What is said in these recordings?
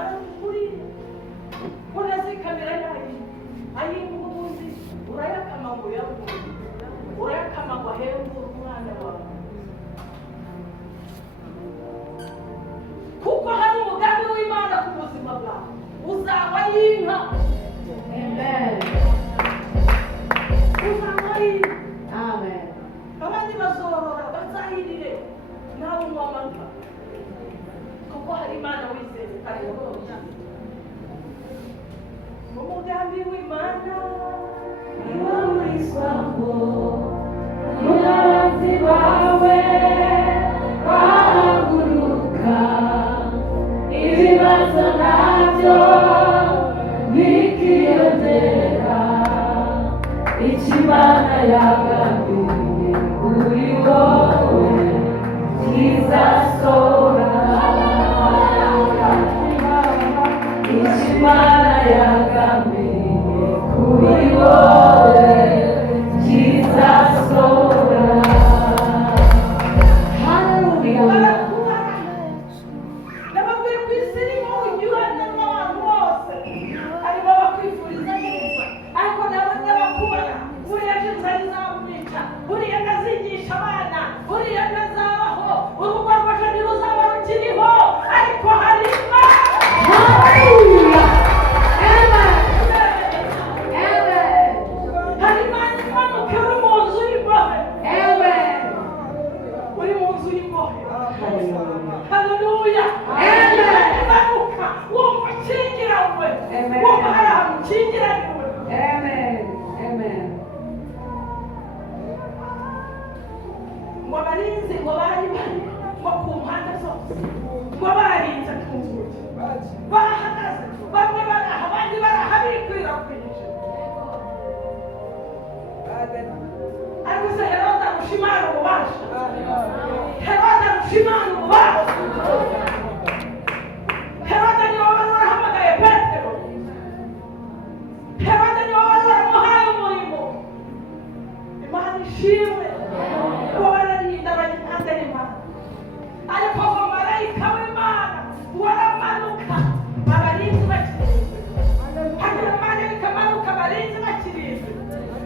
barakuri urazikamera yayi ayimbuzi urayakama ngo yabu urayakama ngo hembu umwana wawe kuko hari umugambi w'Imana ku buzima bwawe uzaba yinka. Amen. Uzaba yinka. Amen. Abandi bazorora bazahirire nawe umwamaka kuko hari Imana wizeye kandi uroroshye umugambi w'Imana niwurizwamo n'abanzi bawe bahaguruka ibibazo nabyo bikiyongera ikimana yagambiriye kuri wowe kizasohora ikimana yagambiriye kuri wowe kizasohora. Haleluya. Nababwiye ku isi irimo igihugu n'abantu bose harimo abakwifuriza neza ariko n'abakubona buriya nzari zamwica buriya ndazigisha abana buriya ndazabaho urugo rwaje ntiruzaba rukiriho ariko hari Imana. Haleluya. Amen. Amen. Hari Imana imanuka uri mu nzu y'imbohe. Amen. Uri mu nzu y'imbohe. Haleluya. Amen. Imanuka wumva ukingiranywe wumva hari ahantu ukingiranywe. Amen. Amen. Ngo barinze ngo bari ngo ku mpande zose ngo barinze ku nzugi bahagaze bamwe baraha abandi baraha bikwirakwije ariko se Herode arusha Imana ububasha. Herode arusha Imana ububasha. Herode niwe wari warahamagaye Petero. Herode niwe wari waramuhaye umurimo. Imana ishimwe ko bararinda abanyanda n'Imana ariko ngo marayika w'Imana waramanuka abarinzi bakirize. Hagira marayika amanuka abarinzi bakirize.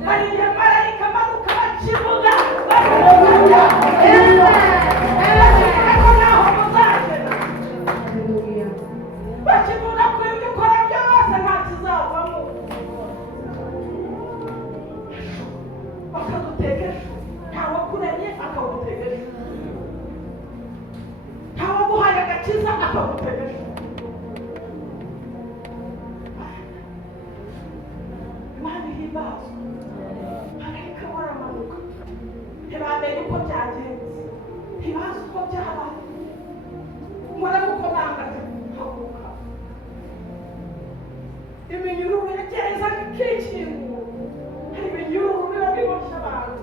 Hari igihe marayika amanuka bakivuga bakavuga ariko naho muzagera bakivuga ko ibyo ukora byose nta kizavamo bakagutegesha ntawakuremye akagutegesha ntawaguhaye agakiza akagutegesha. Imana ihimbazwe. Marayika waramanuka ntibamenye uko byagenze ntibazi uko byabaye ngo aramukomangaze haguruka iminyururu yagerezaga ikikingura. Hari ibinyururu biba biboshye abantu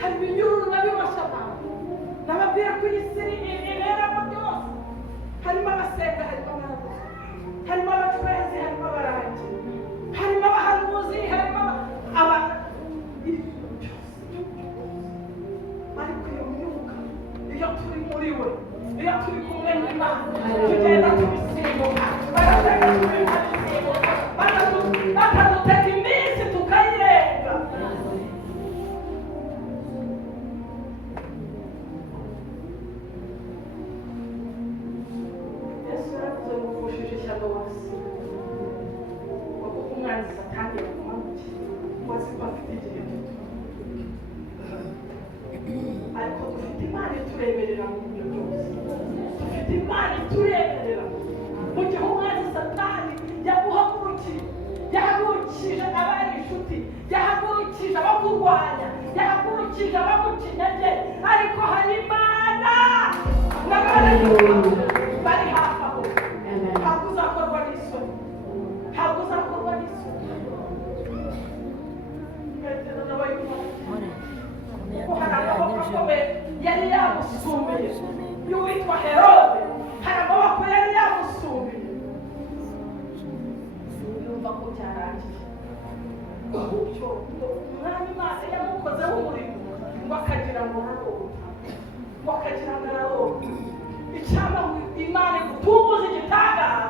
hari ibinyururu biba biboshye abantu nababwira ko iyi si iberamo byose harimo abasenga harimo n'abavuzi harimo abacurezi harimo abarangi harimo abahanuzi harimo abantu ariko iyo myuka iyo turi muri we iyo turi kumwe n'Imana tugenda tubisimbuka bakadutega iminsi tukayirenga. Yesu yaravuze ngo upfushije ishyano wasi kuko umwanzi Satani yakumanukiye wazi ko afite igihe gito ariko dufite Imana itureberera mu buryo bwose. Dufite Imana itureberera mu gihe umwanzi Satani yahagurukije abari inshuti yahagurukije abakurwanya yahagurukije abaguca intege ariko hari Imana n'abandi bari hafi aho. Ntabwo uzakorwa n'isoni. Ntabwo uzakorwa n'isoni. Petero nawe kuko hari amaboko akomeye yari yamusumiye y'uwitwa Herode. Hari amaboko yari yamusumiye yumva ko byarangiye gutyo umwami Imana yamukozeho umurimo ngo akagira ngo ararota ngo akagira ngo ararota icyama Imana igutunguza igitangaza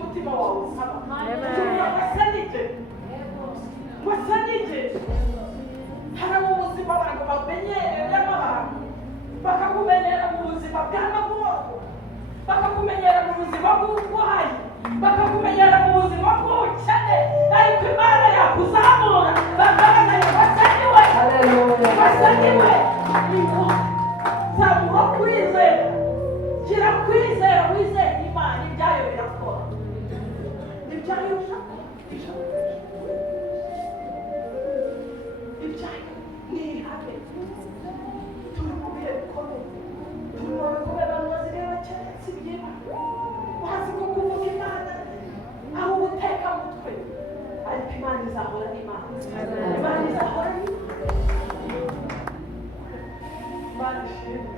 umutima wawe usaba kugira wasanije hari mu buzima abantu bamenyereye abantu bakakumenyera mu buzima bw'amagorwa bakakumenyera mu buzima bw'uburwayi bakakumenyera mu buzima bw'ubukene ariko Imana yakuzamura bakabona wasaniwe zamura kwizera gira kwizera wizera Imana ibyayo birakora ibyayo birakora ibyayo ni ihame turi mu bihe bikomeye turi mu bikomeye abantu bazireba cyane si by'Imana bazi ko kuvuga Imana aho ubuteka mutwe ariko Imana izahora ari Imana Imana izahora ari Imana ishimwe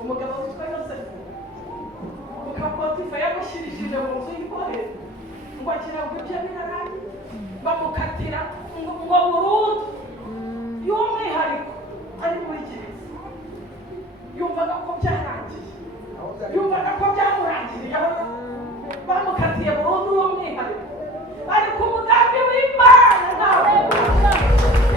umugabo witwa Yosefu umugabo Potifa yamushyirishije mu nzu y'imbohe ngo agira ngo ibyo birarangiye bamukatira ngo burundu y'umwihariko ari muri gereza yumvaga ko byarangiye yumvaga ko byamurangiriye bamukatiye burundu y'umwihariko ariko umugambi w'Imana ntawe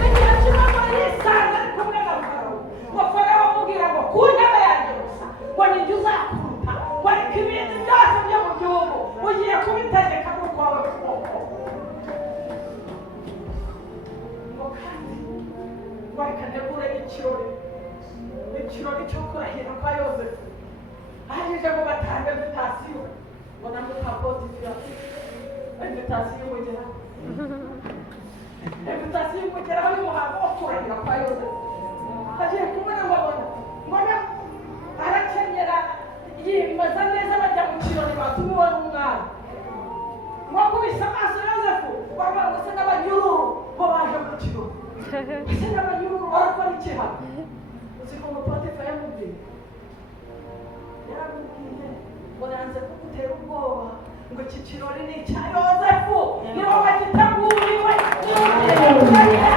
igihe kimwe yisanze ari kumwe na Farawo ngo Farawo amubwira ngo ku ntebe yanjye gusa ngo nijye uzakuruta ngo ariko ibindi byose byo mu gihugu ugiye kubitegeka n'ukwawe kuboko ngo kandi ngo reka ntegure ikirori cyo kurahira kwa Yosefu ahagije ngo batange invitasiyo ngo na Potifa invitasiyo imugeraho invitasiyo imugeraho y'umuhango wo kurahira kwa Yosefu agiye kumubona ngo abona arakenyera yimbaza neza bajya mu kirori batumiwe n'umwana ngo akubise amaso Yosefu baba gusa n'abanyururu bo baje mu kirori ese n'abanyururu barakora iki hano uzi ko Potifa yamubwiye ngo nanze kugutera ubwoba ngo iki kirori ni icya Yosefu niwe wagiteguriwe niwe kurahira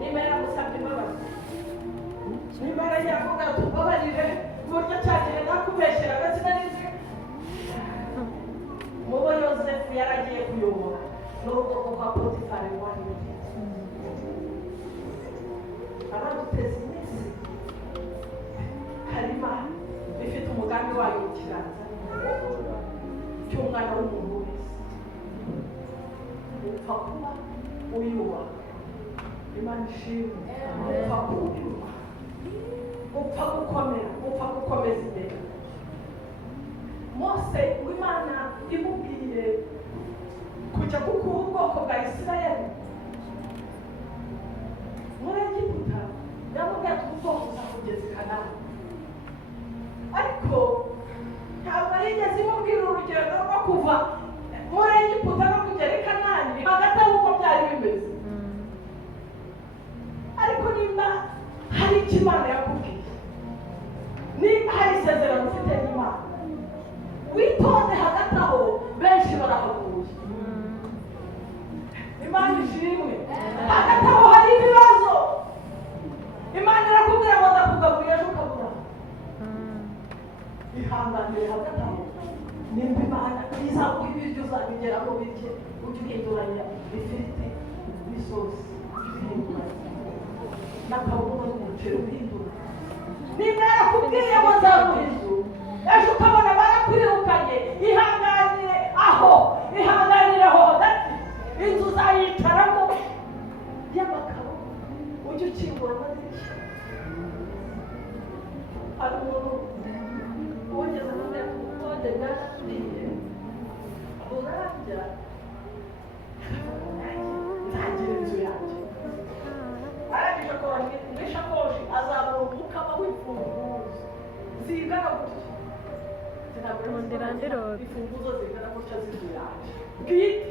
nimara gusabye imbabazi nimara yavuga tubabarire buryo cyagire nakubeshyera agazina n'izina mubo Yosefu yaragiye kuyobora n'urugo kwa Potifa wari abaduteze iminsi hari Imana ifite umugambi wayo mu kiganza cy'umwana w'umuntu wese upfa kuba uyubaha Imana ishimwe upfa kubyubaha upfa gukomera upfa gukomeza imbere Mose Imana imubwiye kujya gukura ubwoko bwa Isirayeli muri Egiputa yamubwiye ati ubwoko buzakugeza i Kanani ariko ntabwo yigeze imubwira urugendo rwo kuva muri Egiputa no kugera i Kanani hagati aho uko byari bimeze ariko nimba hari icyo Imana yakubwiye nimba hari isezerano ufite n'Imana witonde hagati aho benshi barahaguye Imana ishimwe hagati aho hari ibibazo Imana irakubwira ngo ndakugaburira ejo ukabura ihanganire hagati aho nimba Imana izaguha ibiryo uzabigeraho birye ujye uhinduranya ifiriti n'isosi uhinduranya n'akawunga n'umuceri uhindura nimba yarakubwiye ngo nzaguha inzu ejo ukabona barakwirukanye ihanganire aho hagati inzu uzayicaramo y'amakaro ujye ukingura amadirishya hari umuntu wongeza amabere ku bukonde bwarasubiye urarya nzagira inzu yanjye arangije akora n'ishakoshi azabura umukama w'imfunguzo zingana gutya imfunguzo zingana gutya z'inzu yanjye bwite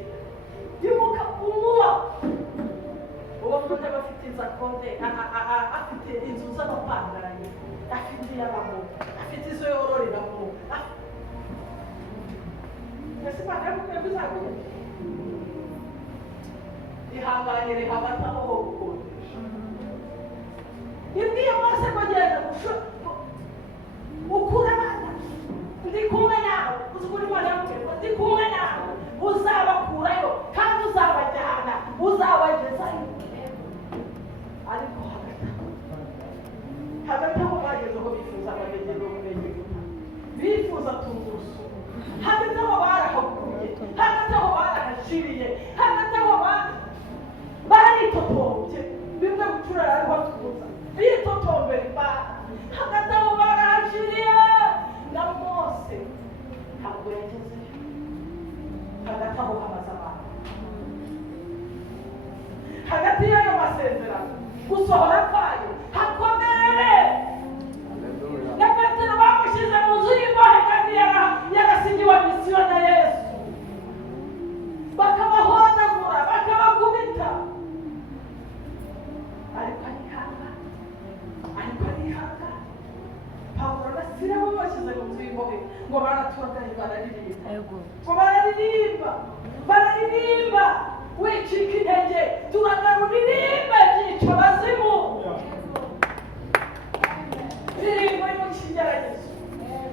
y'umuka umuba uwo muntu aba afite inzu akonde, afite inzu z'abapanganye, afite iy'abamo, afite izo yororeramo. Ese Imana yamubwiye ko izagurira ihangane hagati aho ho gukodesha. Ibwiye Mose ngo genda ukure abana, ndi kumwe nawe. Uzi ko Imana yamubwiye ngo ndi kumwe nawe, uzabakurayo kandi uzabajyana, uzabagezayo. Ariko hagati aho bageze aho bifuza abageze n'umurenge, bifuza tungurusu, hagati aho barahaguye, hagati aho barahashiriye, hagati aho baritotombye, bimwe gucurara ariho tuza bitotombera Imana, hagati aho barahashiriye. Na Mose ntabwo yagezeyo, hagati aho hamaze abantu. Hagati y'ayo masezerano gusohora kwayo hakomere. Na Petero bamushyize mu nzu y'imbohe kandi yarasinyiwe misiyo na Yesu, bakabahondagura bakabakubita, ariko arihanga. Pawulo na Sila bashyize mu nzu y'imbohe ngo baraturaganye, bararirimba wicika intege, turagaririmba byica abazimu. Ririmbo ni mu kigeragezo,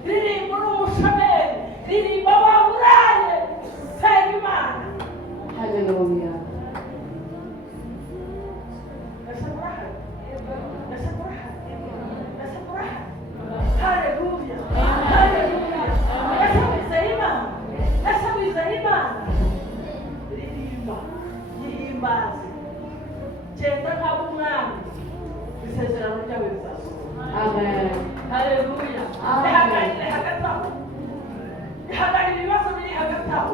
ririmbo ni umushomeri, ririmbo waburaye, senga Imana. Haleluya. Haleluya. Ese wizeye Imana, ririmba, yihimbaze, genda nk'abo umwami, isezerano ryawe rizasohora. Amen. Haleluya. Ihagarire hagati aho, ihagarire ibibazo biri hagati aho.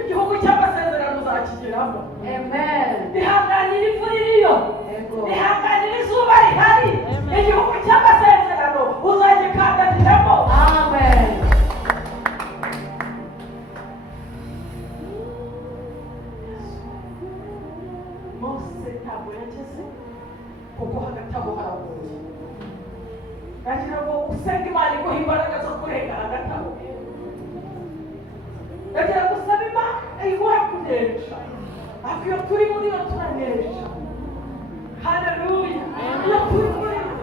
Igihugu cy'amasezerano uzakigeraho. Amen. Ihanganire imvura iriyo, ihanganire izuba rihari, igihugu cy'amasezerano uzagikandagiriramo. Amen. Mose ntabwo yageze kuko hagati aho haragoye. Ndagira ngo usenge Imana iguha imbaraga zo kurenga hagati aho. Ndagira ngo usabe Imana iguha kunesha. Ariko iyo turi muri yo turanesha. Haleluya. Iyo turi muri yo,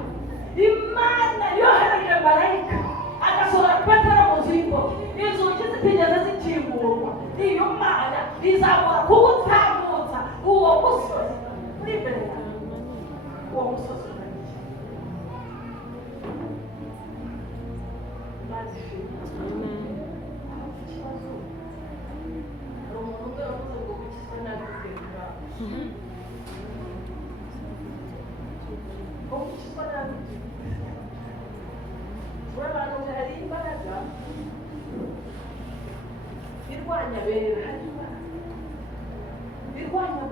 Imana yohereje marayika agasohora Petero mu nzu y'imbohe, inzugi zitigeze zikingurwa. Iyo Mana izabura kuwutambutsa uwo musozi uri imbere yawe. Uwo musozi uraniye. Imana ishimwe. Ikibazo hari umuntu umwe wavuze ngo gukizwa nabi biterwa ngo gukizwa nabi urabantu hari imbaraga irwanya abera, hari imbaraga irwanya